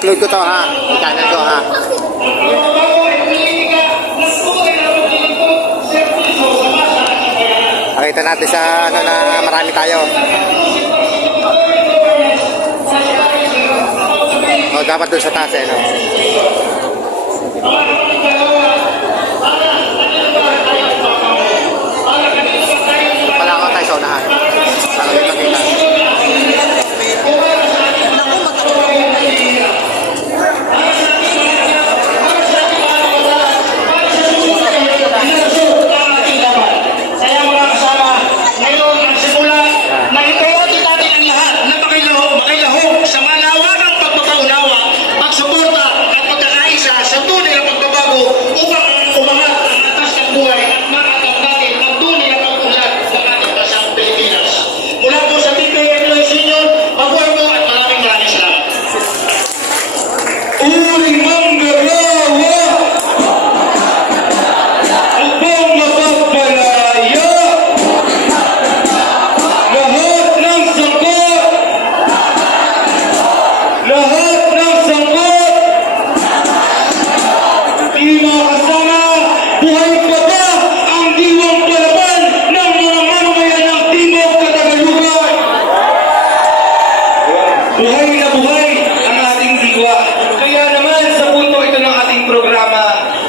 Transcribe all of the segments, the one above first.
upload ko to ha, i-channel ko ha. Pakita natin sa ano na marami tayo. O dapat doon sa taas eh, no? Pala ako tayo sa unahan. Para makita.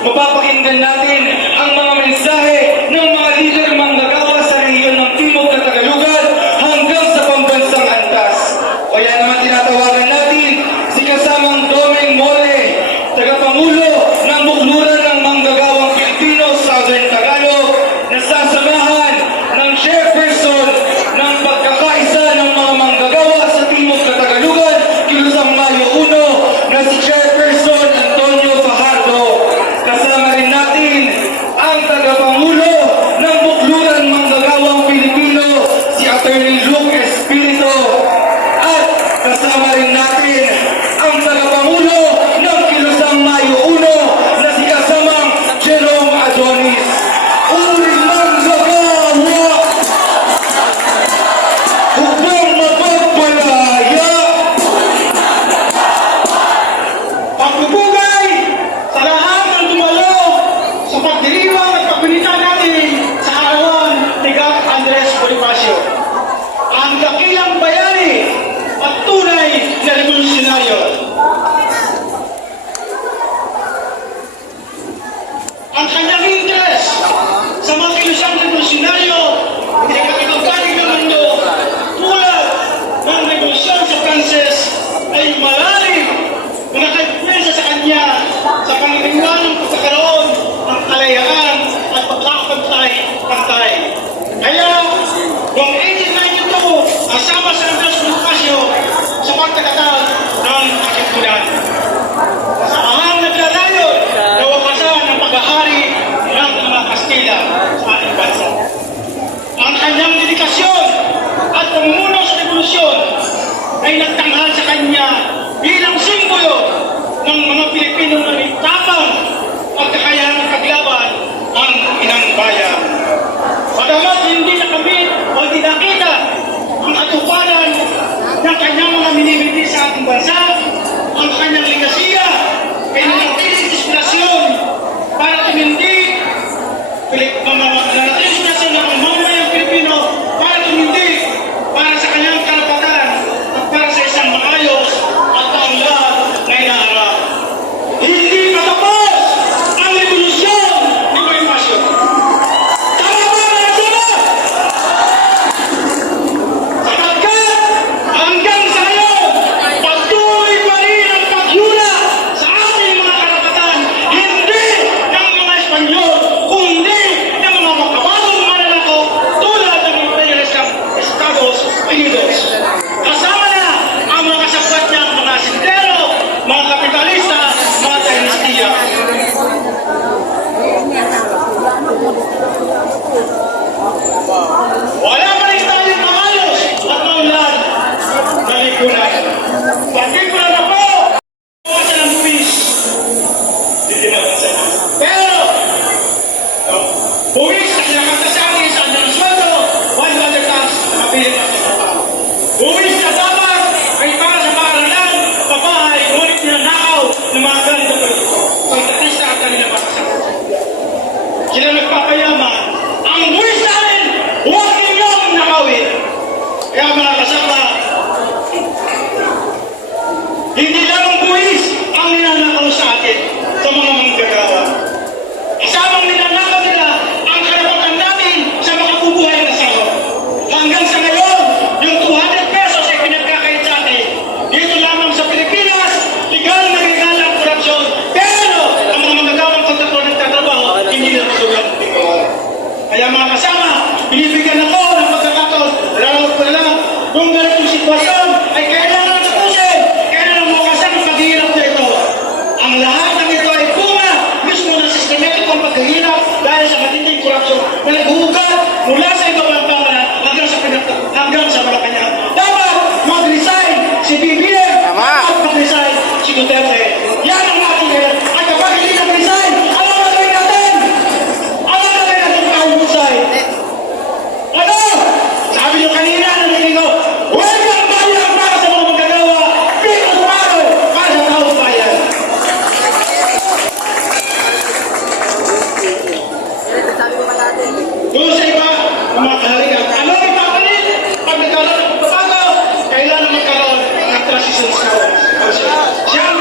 Mapapakinggan natin ang mga mensahe ng mga leader manggagawa sa rehiyon ng Timog na Tagalugan hanggang sa pambansang antas. Kaya naman tinatawagan natin si kasamang Domeng Mole, tagapangulo ng Bukluran ng Manggagawang Pilipino Southern Tagalog, na sasamahan ng chairperson ng pagkakaisa ng mga manggagawa sa Timog na Tagalugan, Kilusang Mayo 1, na si chairperson Antonio Fajardo. Kasama rin natin ang tagapangulo ng Bukluran Manggagawang Pilipino, si Attorney Luke Espirito. At kasama rin natin ang tagapangulo ng Kilusang Mayo 1 na si kasamang Jerome Adonis. Uri manggagawa! Huwag mapagpalaya! Pagpupugay sa lahat ng dumalo sa pagdiriwang at pagpunita natin sa arawan ni Gap Andres Bonifacio, ang dakilang bayani at tunay na revolusyonaryo. Ang kanyang interes sa mga kilusang revolusyonaryo ay kapitugkaling ng mundo tulad ng revolusyon sa Frances ay malalim na nakaimprensa sa kanya sa panginiwan ng pagkakaroon ng kalayaan at pagkakapantay-pantay. Kaya, noong 1892, kasama sa Andres Bonifacio sa pagtagatag ng Katipunan. Sa ahang naglalayon na wakasan ang pag-ahari ng mga Kastila sa ating bansa. Ang kanyang dedikasyon at pamumuno sa revolusyon ay nagtanghal sa kanya bilang simbolo ng mga Pilipino na may tapang at kakayahang paglaban ang inang bayan. Bagamat hindi nakamit o hindi nakita ang katuparan ng kanyang mga minimiti sa ating bansa, ang kanyang legasiya ay nanatiling inspirasyon para tumindig nanatiling inspirasyon ng mamamayang Pilipino para tumindig para sa kanyang karapatan at para sa isang maayos at taunlahat na inaharap. Hindi matapos ang revolusyon ni Bonifacio. Tama ba mga sila? Sapagkat hanggang sa ngayon, patuloy pa rin ang paghula sa ating mga dahil sa matinding korupsyon na naghuhugat mula sa ibang bansa hanggang sa Malacanang. Dapat mag-resign si BBM Tama. at mag-resign si Duterte. Yan ang ating kailan. At kapag hindi nag-resign, ano na gawin natin? Ano na gawin natin kahusay? Ano? Sabi nyo kanina, narinig ko, huwag ang bayan para sa mga magagawa, pero tumaro para sa taong bayan. Doon sa iba, mga kahalikan, ano ang ipapalit? Pag nagkaroon ng pagbabago, kailangan magkaroon ng transition council. Siya ang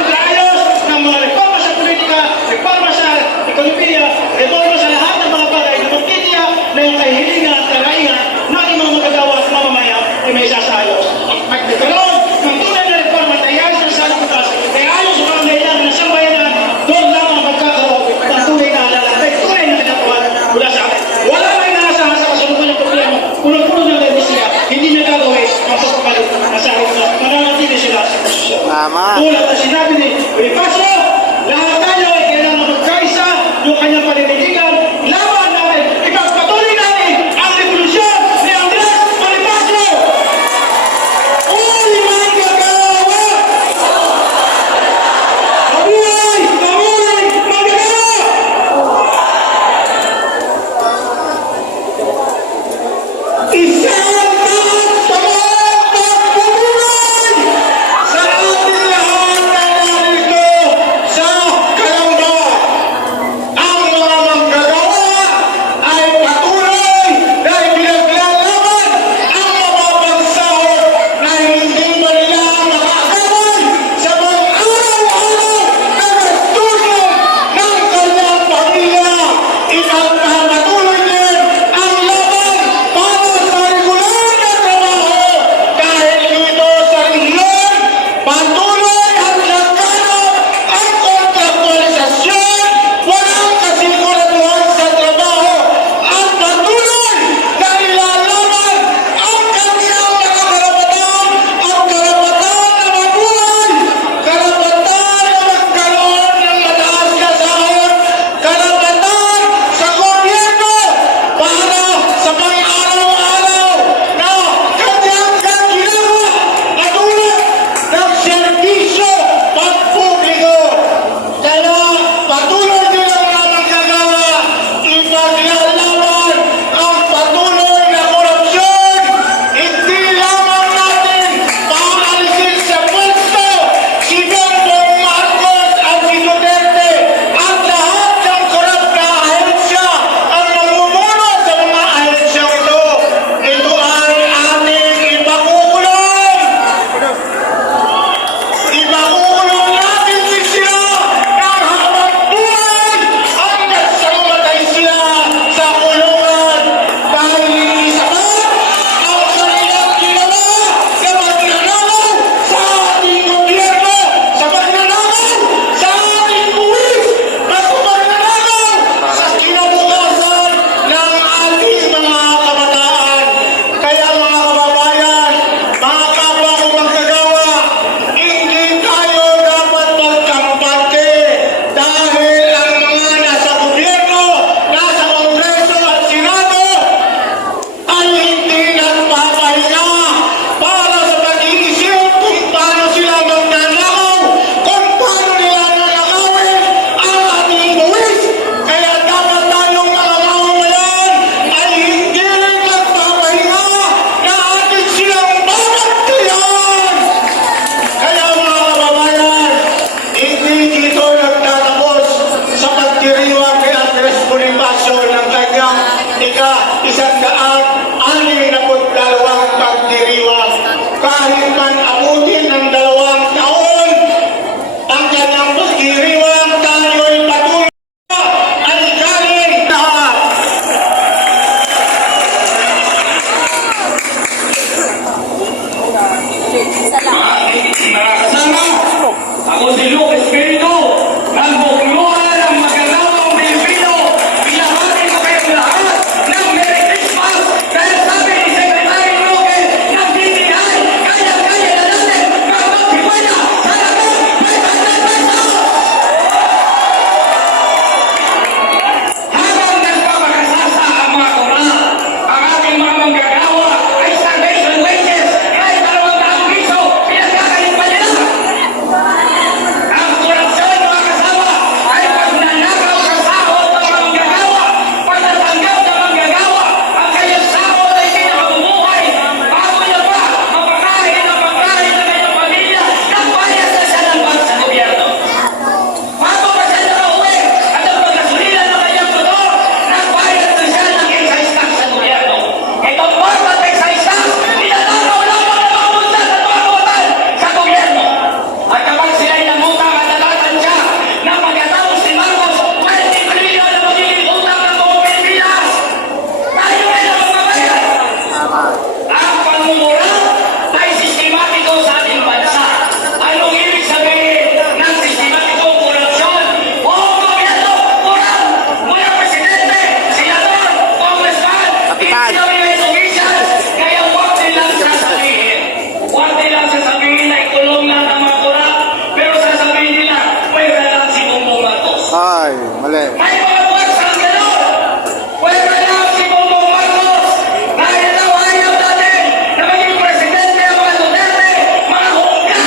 Ay, mali. May mga buwagsang gano'n. Pwede lang si Bongbong Marcos. Dahil daw ayaw natin na maging presidente ang mga Duterte, mga hungga.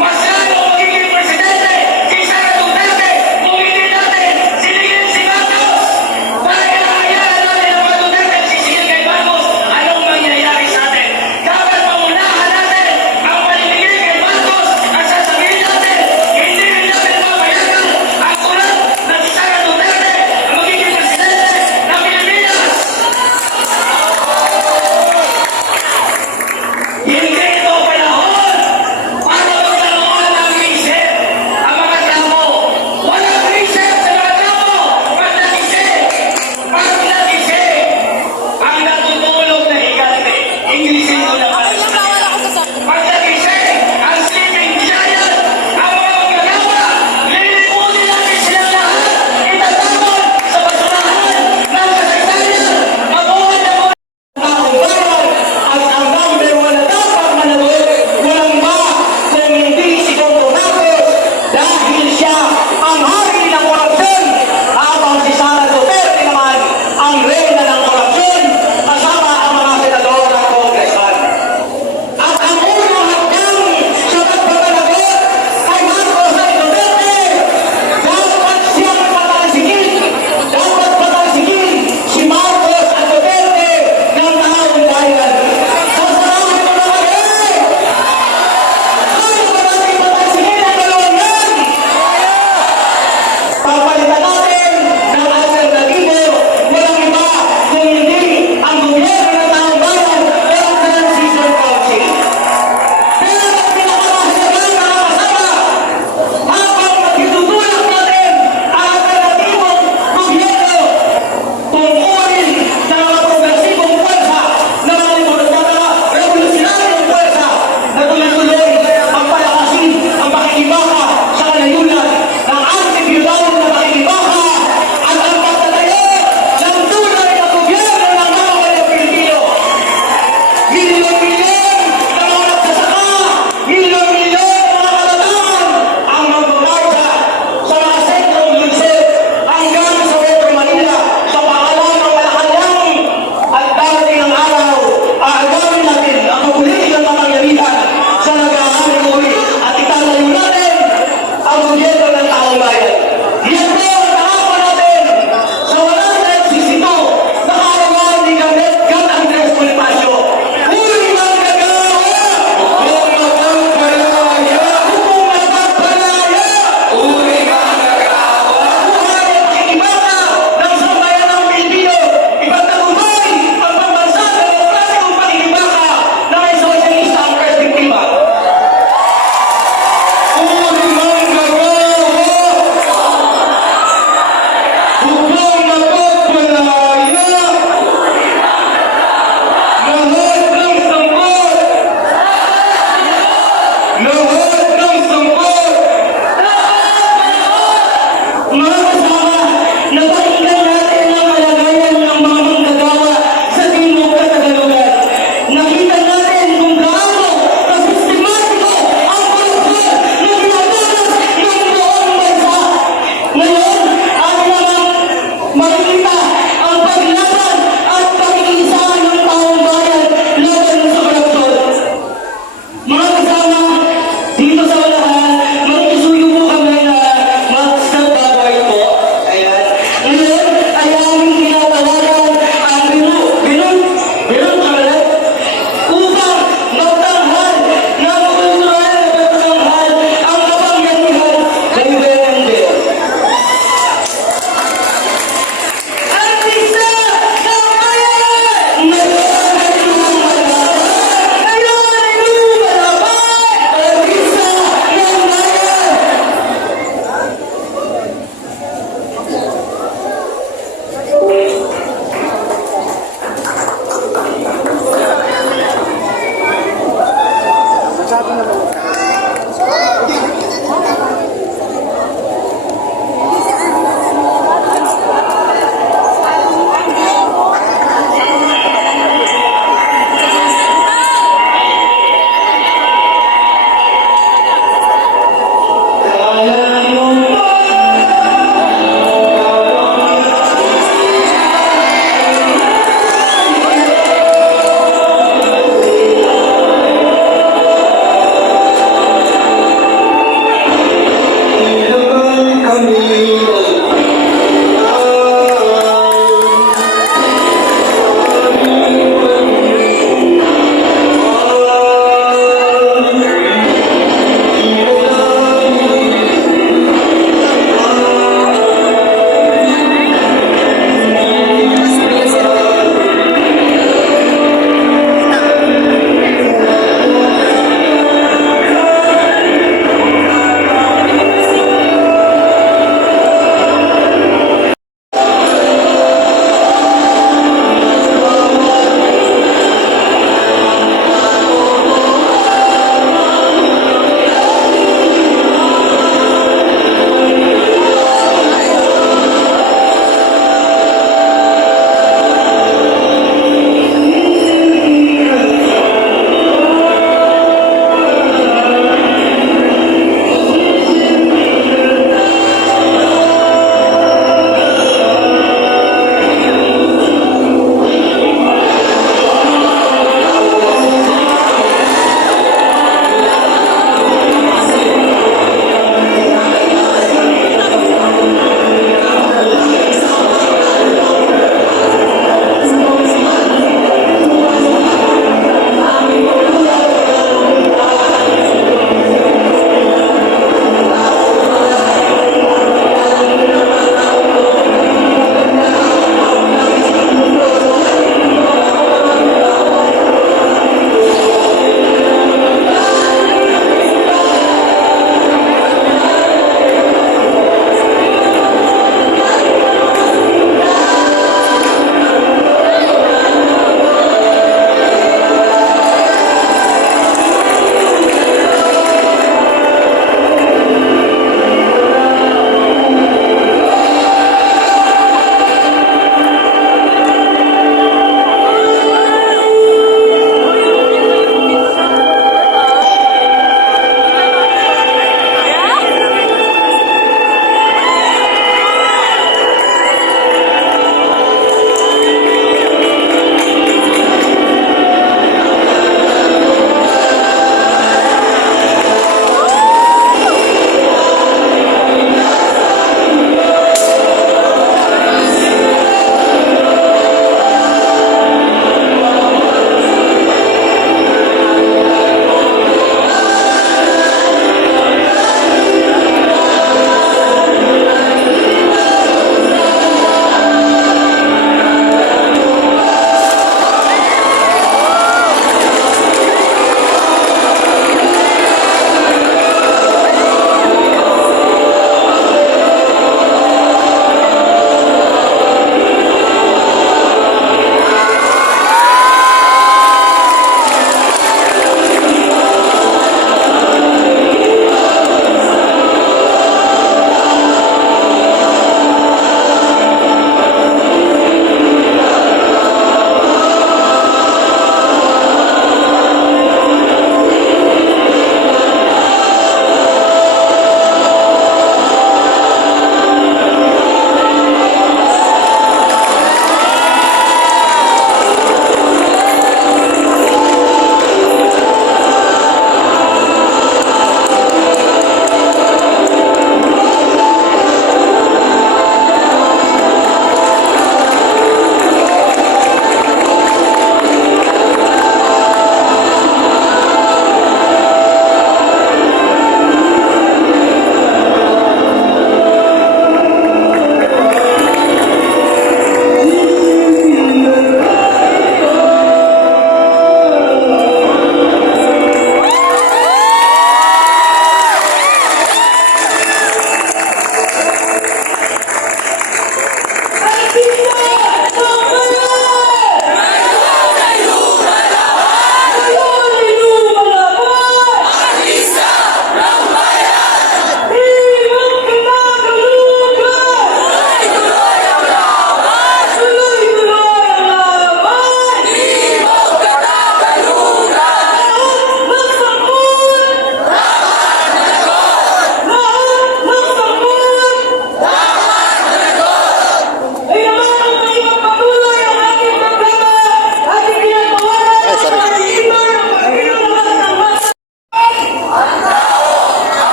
Masyado magiging presidente si Sara Duterte kung hindi natin sinigil si Marcos. Dahil hayaan natin ang mga Duterte sisigil kay Marcos, anong mangyayari sa atin? Dapat paunahan natin ang paninigil kay Marcos at sasabihin natin, hindi rin natin papayagan ang ulat na si Sara Duterte ang magiging presidente ng Pilipinas. Hindi ito panahon para magkaroon ng isip ang mga tao. Walang isip sa mga tao. Pag nagising, ang natutulog na higante. Inglesin ko na pala sa kanila. Pag nagising, ang sleeping giant, ang mga magagawa, lilipunin natin silang lahat. Itatapon sa basurahan ng kasaysayan. Mabuhay na po ang bayan at ang number one na dapat managot, walang ba kung hindi si Bongbong Marcos dahil siya ang hari ng korupsyon habang si Sara Duterte naman ang reyna ng korupsyon kasama ang mga senador at congressman. At ang unang hakbang sa pagpapalagot kay Marcos at Duterte, dapat siyang patalsigin. Dapat patalsigin si Marcos at Duterte ng taong bayan. Sasalamin mo na kami! Ayaw ba natin patalsigin ang dalawang yan? Papalitan natin ng alternatibo, walang iba kung hindi ang gobyerno ng taong bayan o ang Transition Council. Pero ang pinakamahalagang nakakasama, habang itutulak natin ang alternatibong gobyerno, tungkulin ng mga progresibong pwersa na mga revolusyonaryong pwersa na tuloy-tuloy ang palakasin ang pakikibaka sa kalayunan ng anti-feudal na pakikibaka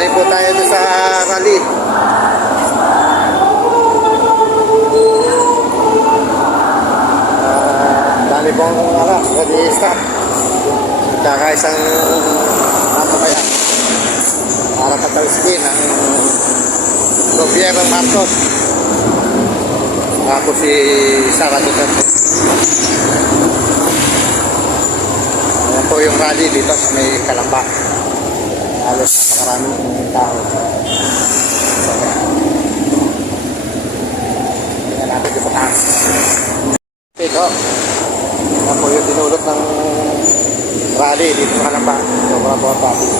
Galing po tayo doon sa rally. Dali pong radista. Tsaka isang mamamayan. Para pataliskin ang gobyerno Marcos. Ako si Sara Duterte. Ayan po yung rally dito sa may Kalamba. Halos napakaraming tao. So, tingnan natin dito sa taas. Ito. Ayan po yung dinulot ng rally dito sa Kalamba. Sobrang po traffic.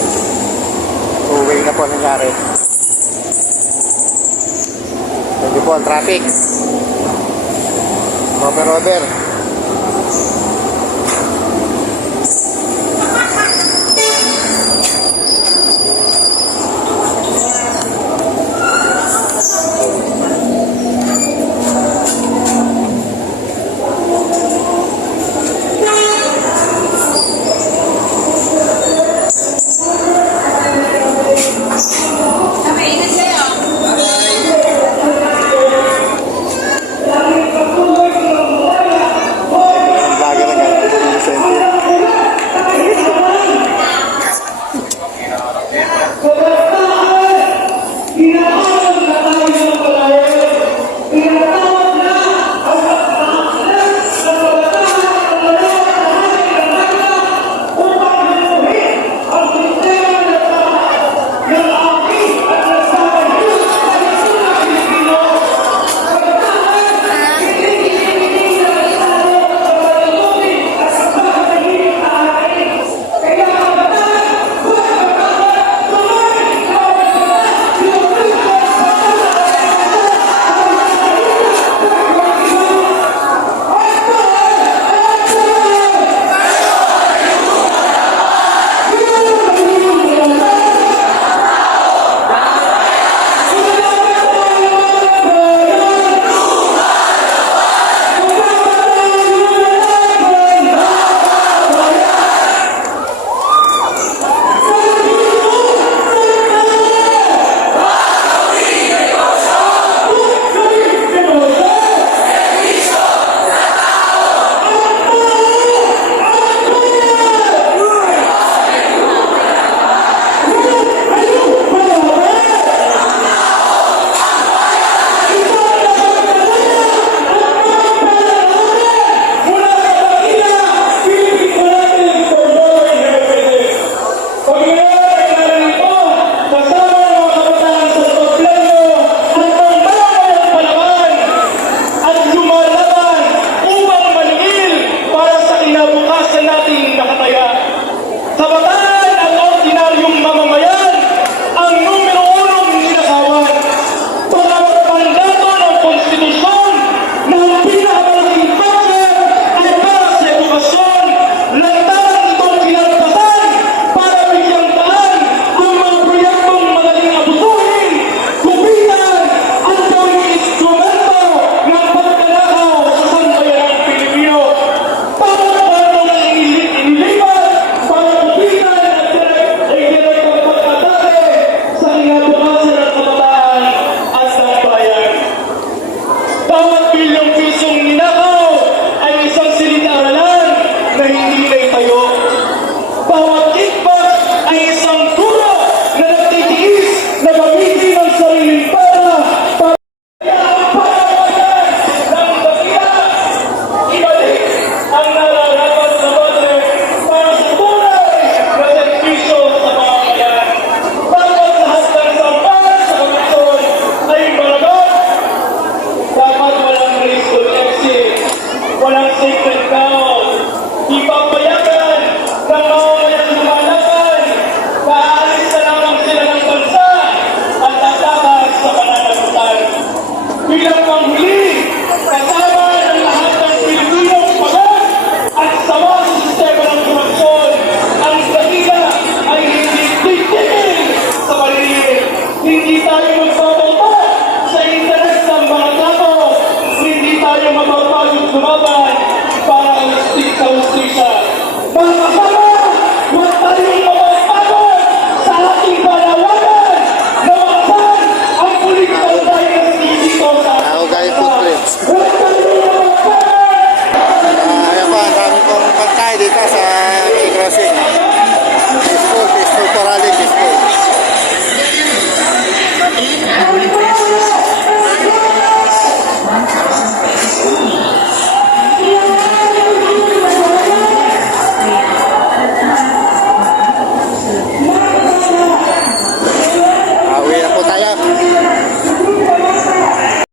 Two-way na po nangyari. Ito po ang traffic. Over. Gobernador,